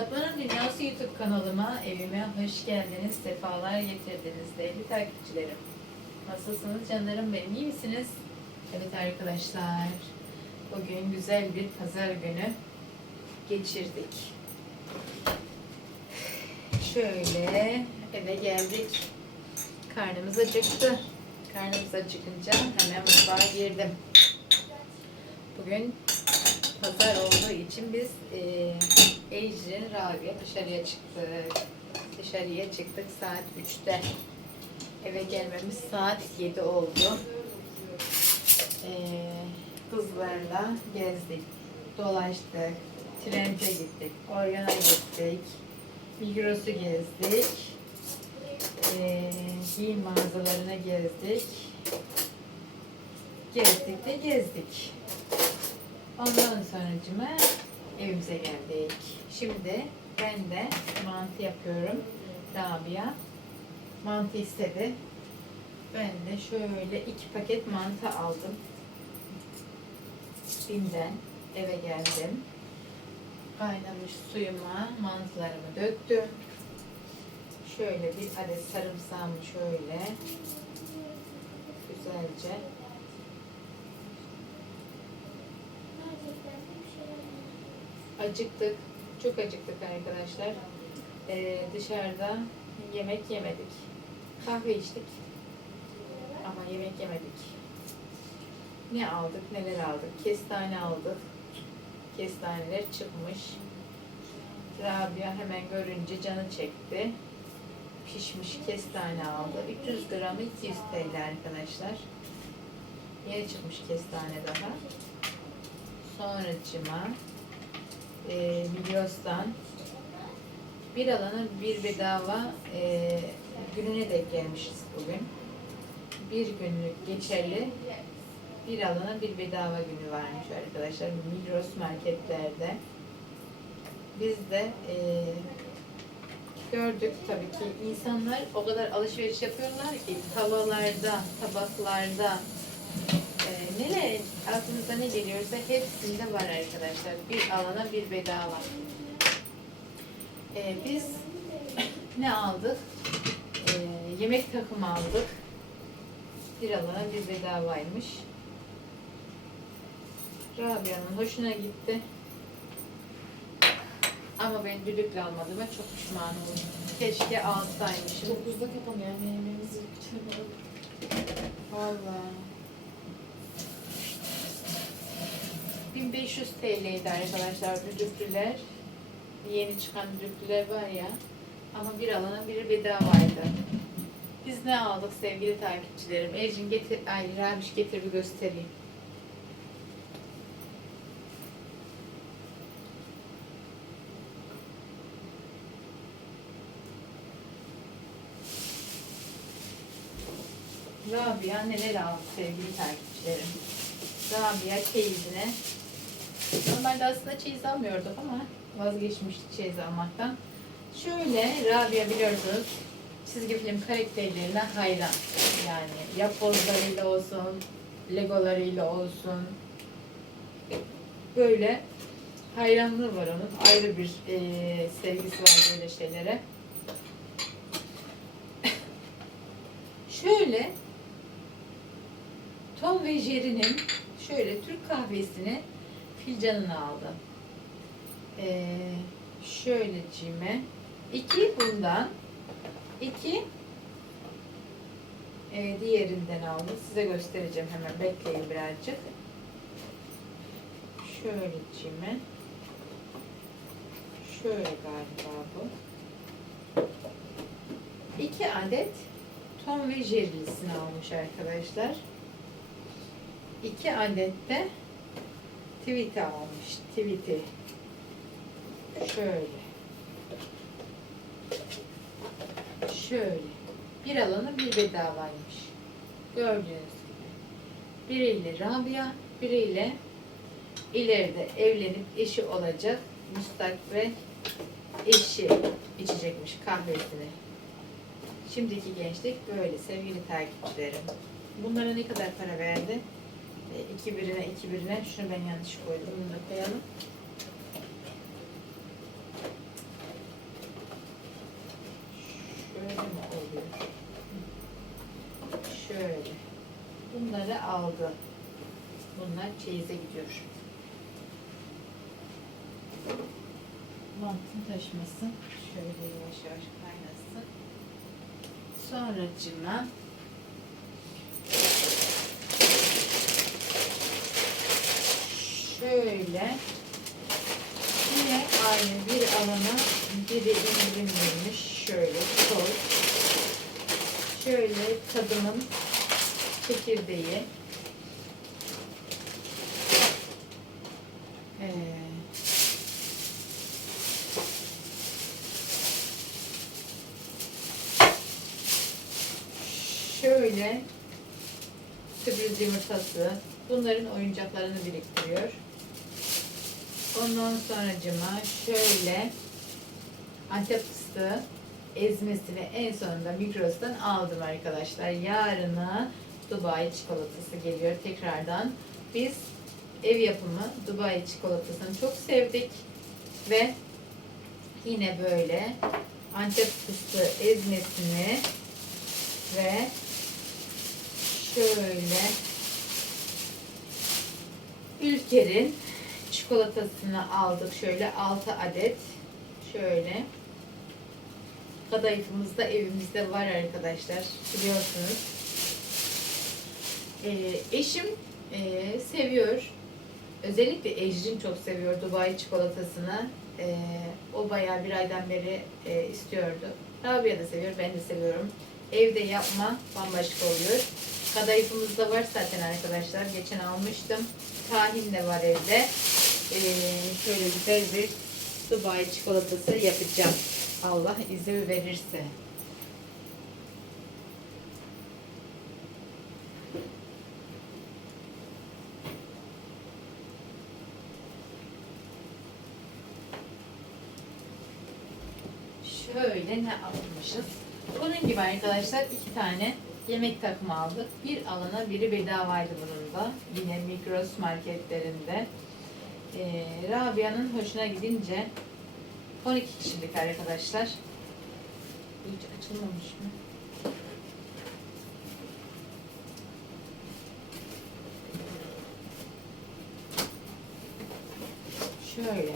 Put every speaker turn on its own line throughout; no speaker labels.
Fatma'nın Dünyası YouTube kanalıma, evime hoş geldiniz, sefalar getirdiniz değerli takipçilerim. Nasılsınız canlarım benim, iyi misiniz? Evet arkadaşlar, bugün güzel bir pazar günü geçirdik. Şöyle eve geldik. Karnımız acıktı. Karnımız acıkınca hemen mutfağa girdim. Bugün pazar olduğu için biz e, Ecrin, Rabia dışarıya çıktık. Dışarıya çıktık saat 3'te. Eve gelmemiz saat 7 oldu. E, kızlarla gezdik, dolaştık, Trent'e gittik, Orion'a gittik, Migros'u gezdik, e, giyim mağazalarına gezdik. Gezdik de gezdik. Ondan sonracıma evimize geldik. Şimdi ben de mantı yapıyorum. Rabia mantı istedi. Ben de şöyle iki paket mantı aldım. Bim'den eve geldim. Kaynamış suyuma mantılarımı döktüm. Şöyle bir adet sarımsağımı şöyle güzelce acıktık. Çok acıktık arkadaşlar. Ee, dışarıda yemek yemedik. Kahve içtik. Ama yemek yemedik. Ne aldık, neler aldık? Kestane aldık. Kestaneler çıkmış. Rabia hemen görünce canı çekti. Pişmiş kestane aldı. 300 gramı 200 TL arkadaşlar. Yeni çıkmış kestane daha. Sonracıma e, Migros'tan bir alana bir bedava e, gününe denk gelmişiz bugün. Bir günlük geçerli bir alana bir bedava günü varmış arkadaşlar Migros marketlerde. Biz de e, gördük tabii ki insanlar o kadar alışveriş yapıyorlar ki tavallarda, tabaklarda, ee, neler aklınıza ne geliyorsa hepsinde var arkadaşlar. Bir alana bir bedava. Ee, biz ne aldık? Ee, yemek takımı aldık. Bir alana bir bedavaymış. Rabia'nın hoşuna gitti. Ama ben düdükle almadığıma çok pişman oldum. Keşke alsaymışım.
9'da kapanıyor yani yemeğimizi bitirmedik.
Vallahi. 1500 TL'ydi arkadaşlar düdüklüler. Yeni çıkan düdüklüler var ya. Ama bir alana biri bedavaydı. Biz ne aldık sevgili takipçilerim? Ecin getir, ay Rabiş getir bir göstereyim. Rabia neler aldı sevgili takipçilerim? Rabia çeyizine. Normalde aslında çeyiz almıyorduk ama vazgeçmiştik çeyiz almaktan. Şöyle Rabia biliyorsunuz çizgi film karakterlerine hayran. Yani yapbozlarıyla olsun, legolarıyla olsun. Böyle hayranlığı var onun. Ayrı bir eee, sevgisi var böyle şeylere. Şöyle Tom ve Jerry'nin şöyle Türk kahvesini fincanını aldım. Ee, şöyle cime. iki bundan. iki e, diğerinden aldım. Size göstereceğim hemen. Bekleyin birazcık. Şöyle cime. Şöyle galiba bu. İki adet Tom ve Jerry'lisini almış arkadaşlar. İki adet de tweet'i almış. Tweet'i. Şöyle. Şöyle. Bir alanı bir bedavaymış. Gördüğünüz gibi. Biriyle Rabia, biriyle ileride evlenip eşi olacak müstakbel eşi içecekmiş kahvesini. Şimdiki gençlik böyle sevgili takipçilerim. Bunlara ne kadar para verdi? E, iki birine iki birine. Şunu ben yanlış koydum bunu da koyalım. Şöyle mi oluyor? Şöyle. Bunları aldı. Bunlar çeyize gidiyor. Mantın taşmasın şöyle yavaş yavaş kaynasın. Sonracığıma şöyle yine aynı bir alana biri indirim vermiş. Şöyle koy. Şöyle tadımın çekirdeği. Ee, şöyle sürpriz yumurtası. Bunların oyuncaklarını biriktiriyor. Ondan sonracıma şöyle Antep fıstığı ezmesini en sonunda Migros'tan aldım arkadaşlar. Yarına Dubai çikolatası geliyor tekrardan. Biz ev yapımı Dubai çikolatasını çok sevdik ve yine böyle Antep fıstığı ezmesini ve şöyle Ülker'in çikolatasını aldık. Şöyle 6 adet. Şöyle. Kadayıfımız da evimizde var arkadaşlar. Biliyorsunuz. Ee, eşim e, seviyor. Özellikle Ecrin çok seviyor Dubai çikolatasını. Ee, o bayağı bir aydan beri e, istiyordu. Rabia da seviyor, ben de seviyorum. Evde yapma bambaşka oluyor. Kadayıfımız da var zaten arkadaşlar. Geçen almıştım. Tahin de var evde. Ee, şöyle güzel bir Dubai çikolatası yapacağım. Allah izin verirse. Şöyle ne almışız? Bunun gibi arkadaşlar iki tane yemek takımı aldık. Bir alana biri bedavaydı bunun da. Yine Migros marketlerinde. Ee, Rabia'nın hoşuna gidince 12 kişilik arkadaşlar. Hiç açılmamış mı? Şöyle.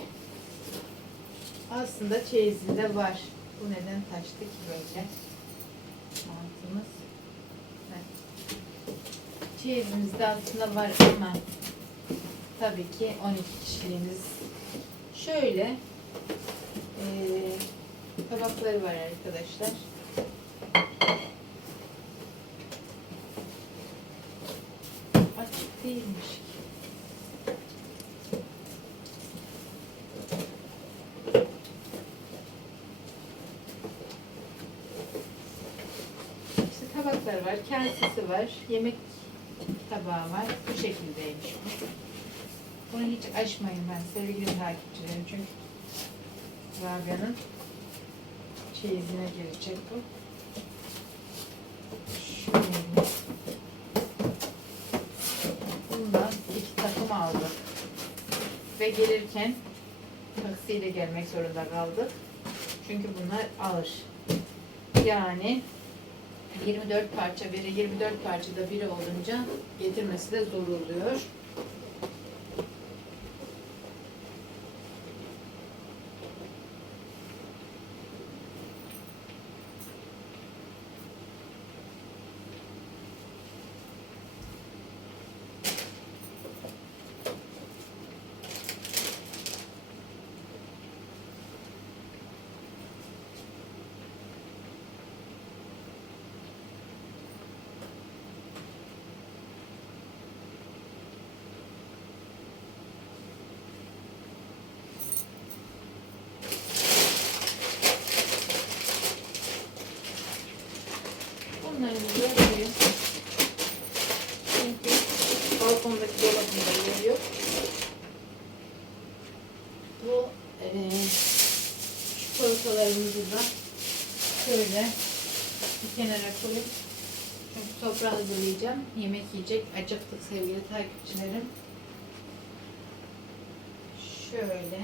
Aslında çeyizinde var. Bu neden taştı ki böyle? Mantımız. Evet. Çeyizimizde aslında var ama tabii ki 12 kişiliğimiz. Şöyle eee tabakları var arkadaşlar. Açık değilmiş. İşte tabakları var, kasesi var, yemek tabağı var. Bu şekildeymiş bu. Bunu hiç açmayın ben sevgili takipçilerim çünkü Rabia'nın çeyizine girecek bu. Şöyle. Bundan iki takım aldık. Ve gelirken taksiyle gelmek zorunda kaldık. Çünkü bunlar ağır. Yani 24 parça biri, 24 parçada biri olunca getirmesi de zor oluyor. Bunları buraya koyayım. Çünkü balkondaki dolabımda yer. Bu eee çikolatalarımızı da şöyle bir kenara koyup çünkü sofra hazırlayacağım. Yemek yiyecek. Acıktık sevgili takipçilerim. Şöyle.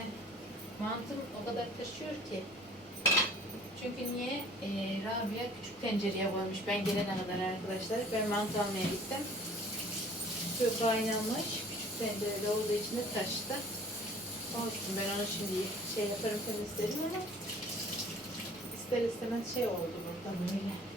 Mantım o kadar taşıyor ki. Çünkü niye? Ee, Rabia küçük tencereye koymuş. Ben gelene kadar arkadaşlar. Ben mantı almaya gittim. Su kaynamış. Küçük tencerede olduğu için de taştı. Olsun ben onu şimdi şey yaparım temizlerim ama ister istemez şey oldu burada böyle.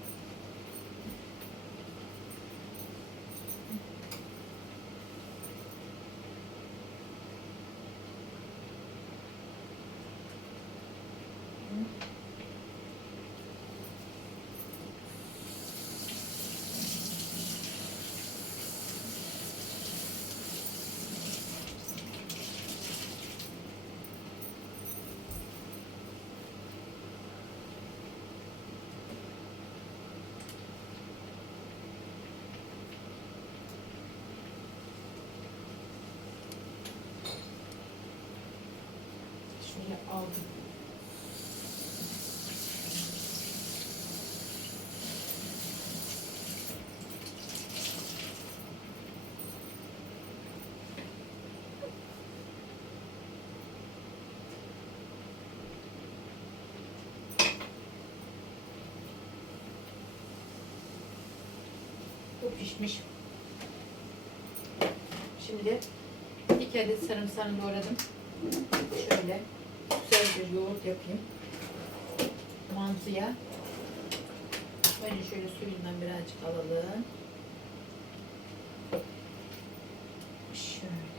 Şöyle aldım. Pişmiş. Şimdi iki adet sarımsağını doğradım. Şöyle güzel bir yoğurt yapayım. Mantıya. Önce şöyle suyundan birazcık alalım. Şöyle.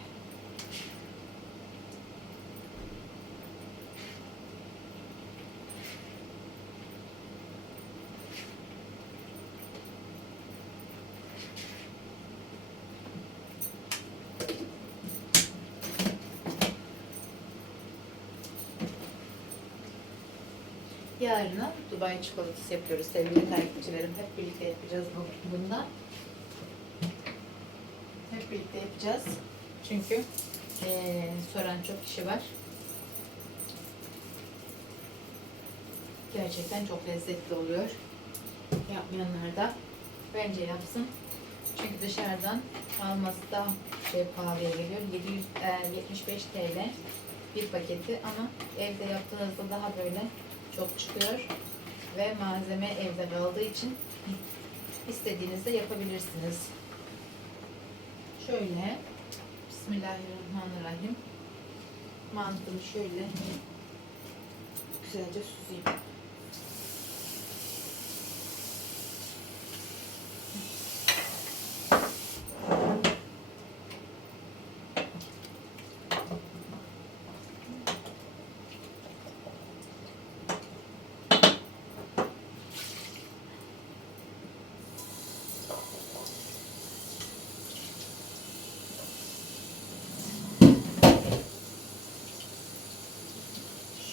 Yarına Dubai çikolatası yapıyoruz sevgili takipçilerim. Hep birlikte yapacağız bu- bundan. Hep birlikte yapacağız. Çünkü eee, soran çok kişi var. Gerçekten çok lezzetli oluyor. Yapmayanlar da bence yapsın. Çünkü dışarıdan alması da şey pahalıya geliyor. 775 TL bir paketi ama evde yaptığınızda daha böyle çok çıkıyor ve malzeme evde kaldığı için istediğinizde yapabilirsiniz. Şöyle Bismillahirrahmanirrahim mantımı şöyle güzelce süzeyim.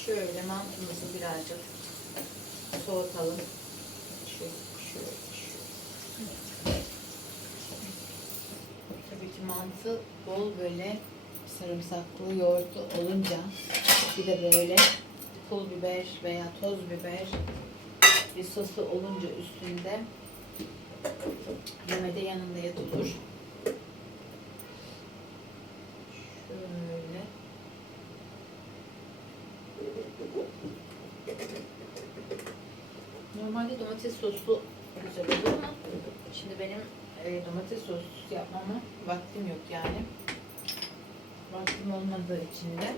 Şöyle mantımızı birazcık soğutalım. Şöyle, şöyle, şöyle. Tabii ki mantı bol böyle sarımsaklı yoğurtlu olunca bir de böyle pul biber veya toz biber bir sosu olunca üstünde yemede yanında yat olur. Şöyle. Normalde domates soslu güzel olur ama şimdi benim e, domates soslu yapmama vaktim yok yani. Vaktim olmadığı için de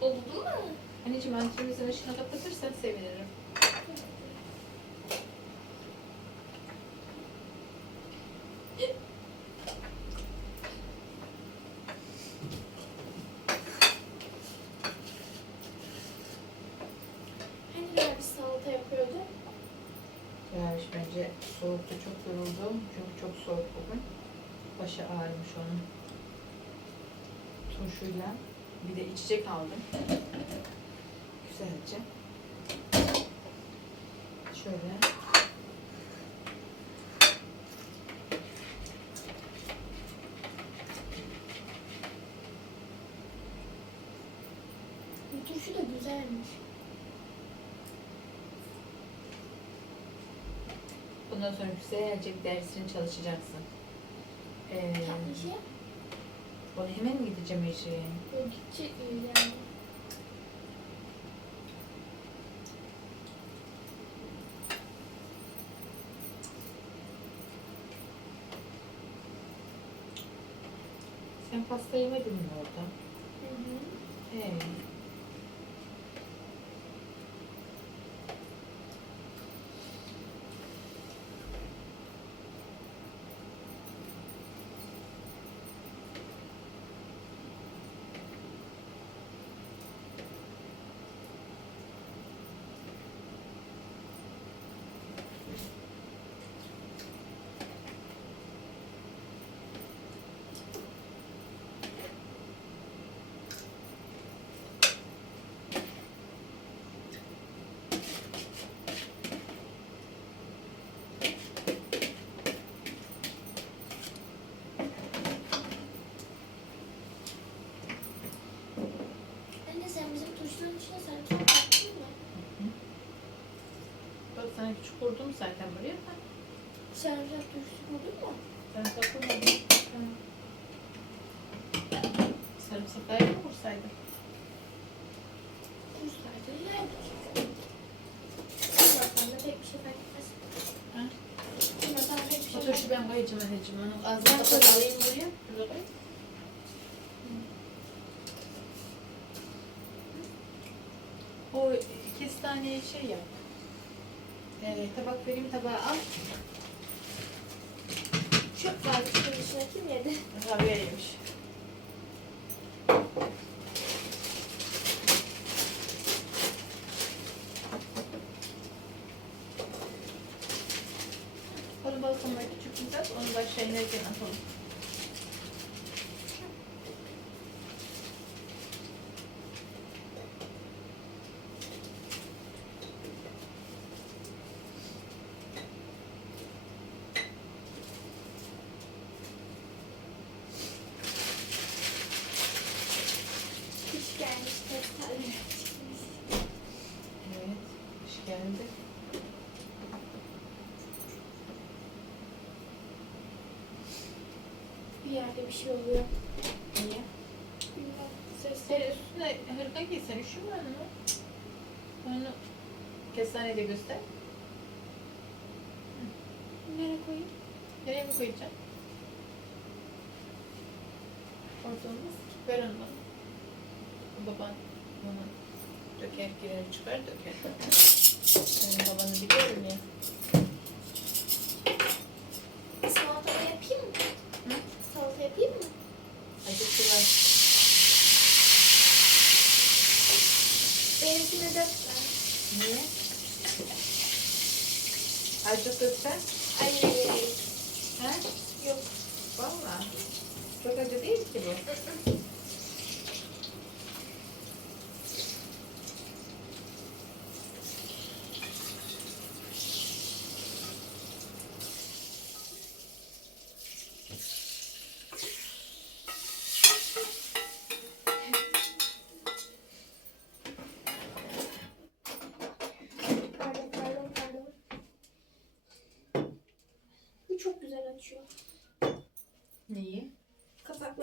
Oldu mu?
Anneciğim ışığını kapatırsan sevinirim.
Hani.
Yani bence soğukta çok yoruldum. Çünkü çok soğuk bugün. Başı ağrımış onun. Turşuyla. Bir de içecek aldım. Güzelce. Şöyle.
Bu turşu da güzelmiş.
Bundan sonra güzelce dersini çalışacaksın. Ee,
Tatlı şey.
ona hemen mi gideceğim?
Yok gidecek
Sen pasta yemedin mi Vurdum zaten buraya da.
Sarımsak turşusu buldun mu?
Ben takılmadım. Sarımsakları mı vursaydım?
Kurslarda yerdik. Kurslarda pek bir şey fark etmez.
Ha?
Kurslarda pek bir şey
O
fark
turşu ben koyacağım anneciğim. Onu ağzına
koyayım.
kadar alayım buraya. Koy. O iki tane şey yap. Ee, tabak vereyim tabağı al.
Fazla şunun içine kim yedi?
Ha vereymiş. Onu balkonda küçük bir tat, onu başka inerken atalım.
Hiç gelmiş testeller çıkmış.
Evet, hoş geldi.
Bir şey oluyor.
Niye?
Bilmem.
Sen
Sesleri.
üstüne hırka giysen üşümüyor mu? Onu kestanede göster.
Nereye koyayım?
Nereye mi koyacağım? Orada olmaz ki. Ver onu bana. Baban bana döker girer çıkar döker. Senin babanı biliyorum ya.
Salata yapayım mı?
Hı?
Salata yapayım mı?
Acısı var.
Benimkine dökme.
Niye? Acı döksen.
Ay ay ay.
Ha?
Yok.
Valla. Çok acı değil ki bu.
Pardon pardon pardon. Bu çok güzel açıyor.
Neyi?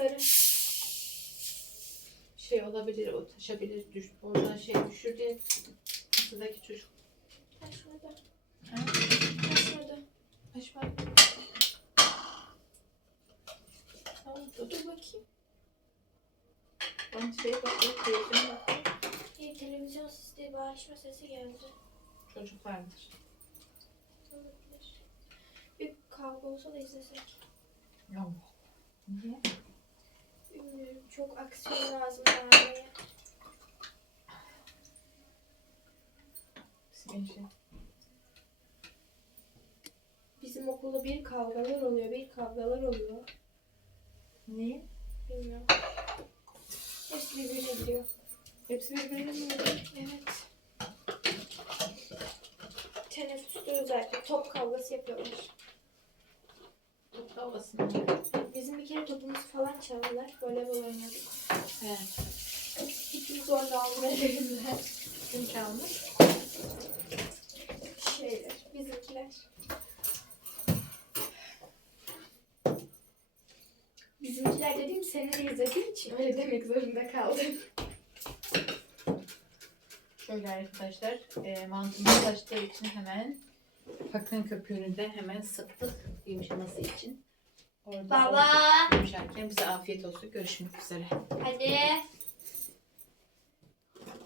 Kapakları.
Şey olabilir, o taşabilir, düş, oradan şey düşür diye kapıdaki çocuk.
Taşmadı.
Ha?
Taşmadı.
Taşma. Tamam, dur.
Dur bakayım.
Ben şeye bakıyorum, televizyona bakıyorum.
Bir televizyon sesi bağırışma sesi geldi.
Çocuk vardır.
Olabilir. Bir kavga olsa da izlesek.
Yok. Niye?
Çok aksiyon lazım
şey.
Bizim okulda bir kavgalar oluyor, bir kavgalar oluyor.
Niye?
Bilmiyorum. Hepsi birbirine giriyor. Hepsi birbirine mi? Evet. Teneffüste özellikle top kavgası yapıyorlar.
Havası mı?
Bizim bir kere topumuzu falan çaldılar. Voleybol oynuyorduk.
He.
İkimiz orada aldı elimizden.
Kim çalmış?
Şeyler, bizimkiler. Bizimkiler dediğim seni de izlediğim için öyle demek zorunda kaldım.
Şöyle arkadaşlar e, mantımız taştığı için hemen fakın köpüğünü de hemen sıktık yumuşaması için. Orada
Baba.
yumuşarken bize afiyet olsun. Görüşmek üzere.
Hadi.